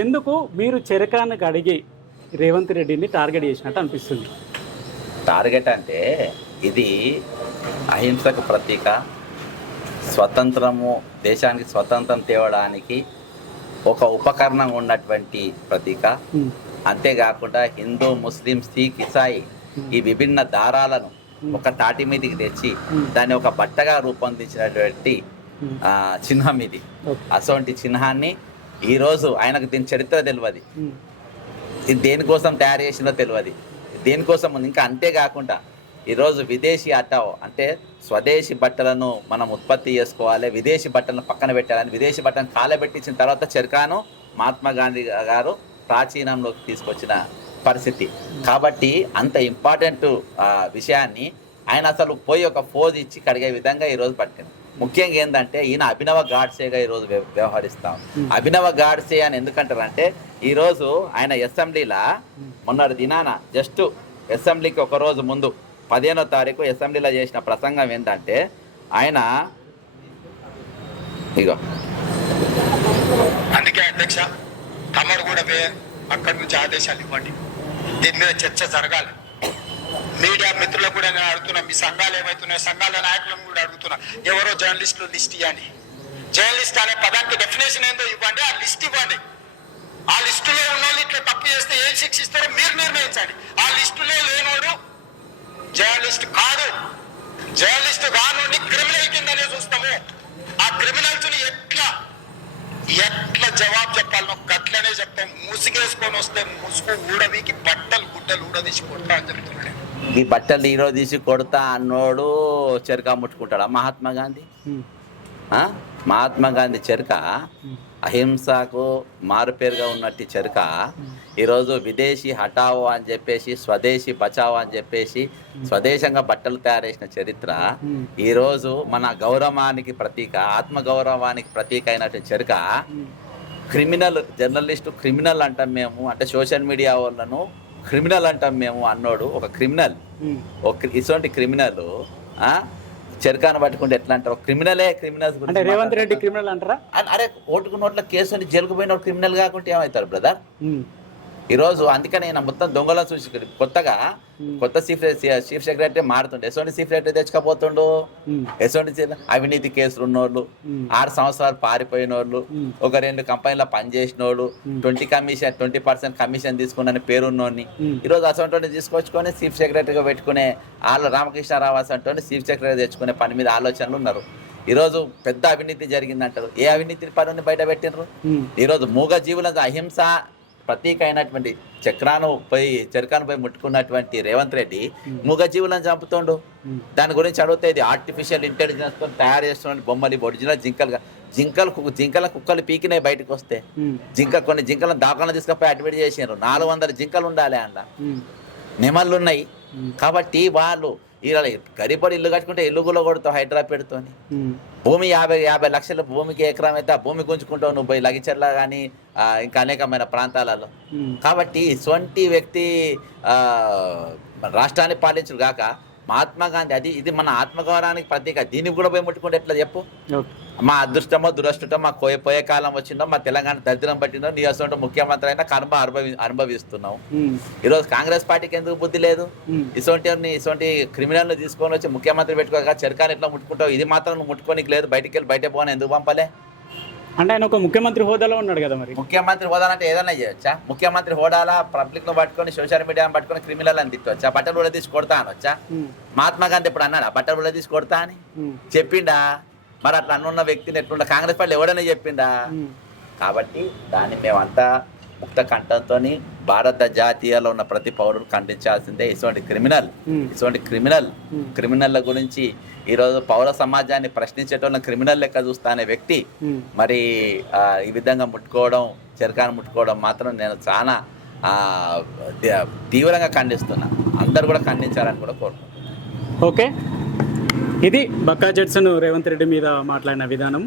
ఎందుకు మీరు చెరకానికి అడిగి రేవంత్ రెడ్డిని టార్గెట్ చేసినట్టు అనిపిస్తుంది? టార్గెట్ అంటే ఇది అహింసకు ప్రతీక, స్వతంత్రము, దేశానికి స్వతంత్రం తేవడానికి ఒక ఉపకరణం ఉన్నటువంటి ప్రతీక. అంతేకాకుండా హిందూ, ముస్లిం, సిఖ్, ఇసాయి ఈ విభిన్న దారాలను ఒక తాటి మీదకి తెచ్చి దాన్ని ఒక బట్టగా రూపొందించినటువంటి చిహ్నం ఇది. అటువంటి చిహ్నాన్ని ఈరోజు ఆయనకు దీని చరిత్ర తెలియదు, ఇది దేనికోసం తయారు చేసిందో తెలియదు, దేనికోసం ఉంది. ఇంకా అంతేకాకుండా ఈరోజు విదేశీ హఠావో అంటే స్వదేశీ బట్టలను మనం ఉత్పత్తి చేసుకోవాలి, విదేశీ బట్టలను పక్కన పెట్టాలని విదేశీ బట్టలను కాలబెట్టించిన తర్వాత చెరకాను మహాత్మా గాంధీ గారు ప్రాచీనంలోకి తీసుకొచ్చిన పరిస్థితి. కాబట్టి అంత ఇంపార్టెంట్ విషయాన్ని ఆయన అసలు పోయి ఒక ఫోజ్ ఇచ్చి కడిగే విధంగా ఈరోజు పట్టింది. ముఖ్యంగా ఏంటంటే ఈయన అభినవ గాడ్సేగా ఈరోజు వ్యవహరిస్తాం. అభినవ గాడ్సే అని ఎందుకంటారంటే ఈరోజు ఆయన అసెంబ్లీలో మొన్నటి దినాన జస్ట్ అసెంబ్లీకి ఒక రోజు ముందు 15వ తారీఖు అసెంబ్లీలో చేసిన ప్రసంగం ఏంటంటే ఆయన ఇగో అందుకే అధ్యక్ష తమరు కూడా అక్కడి నుంచి ఆదేశాలు ఇవ్వండి, దీని మీద చర్చ జరగాలి. మీడియా మిత్రులకు కూడా నేను అడుగుతున్నా, మీ సంఘాలు ఏమవుతున్నాయి, సంఘాల నాయకులను కూడా అడుగుతున్నా, ఎవరో జర్నలిస్టులు లిస్ట్ ఇవ్వండి. జర్నలిస్ట్ అనే పదానికి డెఫినేషన్ ఏందో ఇవ్వండి, ఆ లిస్ట్ ఇవ్వండి. ఆ లిస్టులో ఉన్న వాళ్ళు ఇట్లా తప్పు చేస్తే ఏం శిక్షిస్తారో మీరు నిర్ణయించండి. ఆ లిస్టులో లేనోడు జర్నలిస్ట్ కాదు, జర్నలిస్ట్ కానోడిని క్రిమినల్ కిందనే చూస్తాము. ఆ క్రిమినల్స్ ని ఎట్లా జవాబు చెప్పాలనో గట్లనే చెప్తాం. ముసుగేసుకొని వస్తే ముసుగు ఊడవీకి బట్టలు గుడ్డలు ఊడదీసి కొడతా అని చెప్తున్నాడు. ఈ బట్టలు ఈరోజు తీసి కొడతా అన్నోడు చెరక ముట్టుకుంటాడా? మహాత్మా గాంధీ మహాత్మా గాంధీ చెరక అహింసకు మారుపేరుగా ఉన్నట్టు చెరక ఈరోజు విదేశీ హఠావో అని చెప్పేసి స్వదేశీ బచావో అని చెప్పేసి స్వదేశంగా బట్టలు తయారు చేసిన చరిత్ర ఈరోజు మన గౌరవానికి ప్రతీక, ఆత్మగౌరవానికి ప్రతీక అయినటువంటి చెరక క్రిమినల్ జర్నలిస్టు క్రిమినల్ అంటాం మేము, అంటే సోషల్ మీడియా వాళ్ళను క్రిమినల్ అంటాం మేము అన్నోడు ఒక క్రిమినల్. ఇటువంటి క్రిమినల్ చెరకాను పట్టుకుంటే ఎట్లా అంటారు? క్రిమినలే క్రిమినల్స్ అంటే రేవంత్ రెడ్డి క్రిమినల్ అంటారా? అరే ఓటుకు నోట్ల కేసు జైలుకు పోయిన క్రిమినల్ కాకుంటే ఏమవుతారు బ్రదర్? ఈరోజు అందుకని నేను మొత్తం దొంగలను చూసి కొత్తగా కొత్త చీఫ్ సెక్రటరీ మారుతుండే ఎటువంటి చీఫ్ సెక్రటరీ తెచ్చుకపోతుండు, ఎటువంటి అవినీతి కేసులు ఉన్నోళ్ళు, 6 సంవత్సరాలు పారిపోయిన వాళ్ళు, ఒక 2 కంపెనీలో పనిచేసిన వాళ్ళు, 20% కమిషన్ తీసుకున్న పేరున్నోడిని ఈరోజు అసలు తీసుకొచ్చుకొని చీఫ్ సెక్రటరీగా పెట్టుకునే వాళ్ళు రామకృష్ణారావు అసలు చీఫ్ సెక్రటరీ తెచ్చుకునే పని మీద ఆలోచనలు ఉన్నారు. ఈరోజు పెద్ద అవినీతి జరిగిందంటారు. ఏ అవినీతి పనుని బయట పెట్టినరు? ఈరోజు మూగ జీవుల అహింస ప్రతీక అయినటువంటి చెరకాను పోయి ముట్టుకున్నటువంటి రేవంత్ రెడ్డి మూగ జీవులను చంపుతుండు. దాని గురించి అడిగితే ఇది ఆర్టిఫిషియల్ ఇంటెలిజెన్స్ తో తయారు చేస్తున్న బొమ్మలు, ఒరిజినల్ జింకల కుక్కలు పీకినాయి బయటకు వస్తే, కొన్ని జింకలను దాఖలను తీసుకుపోయి అడ్మిట్ చేసినారు. 400 జింకలు ఉండాలి అంట, నెమళ్ళు ఉన్నాయి. కాబట్టి వాళ్ళు ఇలా గరిబడి ఇల్లు కట్టుకుంటే ఇల్లు కూడా కొడతావు హైడ్రా పెడుతోని. భూమి 50 లక్షల భూమికి ఎకరం అయితే ఆ భూమి గుంజుకుంటావు నువ్వు పోయి లగిచర్ల కానీ ఇంకా అనేకమైన ప్రాంతాలలో. కాబట్టి ఇటువంటి వ్యక్తి రాష్ట్రాన్ని పాలించడు కాక మహాత్మా గాంధీ ఇది మన ఆత్మగౌరవానికి ప్రతీక. దీనికి కూడా పోయి ముట్టుకుంటే ఎట్లా చెప్పు? మా అదృష్టమో దురదృష్టమో మా పోయే కాలం వచ్చిందో మా తెలంగాణ దరిద్రం పట్టిందో నీ అసలు ముఖ్యమంత్రి అయినా కర్మ అనుభవిస్తున్నావు. ఈరోజు కాంగ్రెస్ పార్టీకి ఎందుకు బుద్ధి లేదు? ఇటువంటి క్రిమినల్ని తీసుకొని వచ్చి ముఖ్యమంత్రి పెట్టుకోక చెరకాని ఎట్లా ముట్టుకుంటావు? ఇది మాత్రం నువ్వు ముట్టుకోనికి లేదు, బయటికి బయట పోని ఎందుకు పంపలే? అంటే ఆయన ఒక ముఖ్యమంత్రి హోదాలో ఉన్నాడు కదా. మరి ముఖ్యమంత్రి హోదా అంటే ఏదైనా చేయొచ్చా? ముఖ్యమంత్రి హోదాలా పబ్లిక్ ను పట్టుకొని సోషల్ మీడియాను పట్టుకొని క్రిమినల్ అని తిట్టవచ్చా? బట్టలు కూడా తీసి కొడతా అనొచ్చా? మహాత్మా గాంధీ ఇప్పుడు అన్నాడా బట్టలు కూడా తీసి కొడతా అని? చెప్పిండా? మరి అట్లా అన్నున్న వ్యక్తిని ఎట్లుండ కాంగ్రెస్ పార్టీ ఎవడనే చెప్పిండా? కాబట్టి దాన్ని మేమంతా ముక్త కంఠంతో భారత జాతీయాలో ఉన్న ప్రతి పౌరుడు ఖండించాల్సిందే. ఇటువంటి క్రిమినల్ల గురించి ఈరోజు పౌర సమాజాన్ని ప్రశ్నించేటోళ్ళ క్రిమినల్ లెక్క చూస్తానే వ్యక్తి మరి ఈ విధంగా ముట్టుకోవడం, చెరకాను ముట్టుకోవడం మాత్రం నేను చాలా తీవ్రంగా ఖండిస్తున్నా. అందరు కూడా ఖండించాలని కూడా కోరుకుంటున్నాను. ఓకే, ఇది బక్కా జడ్సన్ రేవంత్ రెడ్డి మీద మాట్లాడిన విధానం.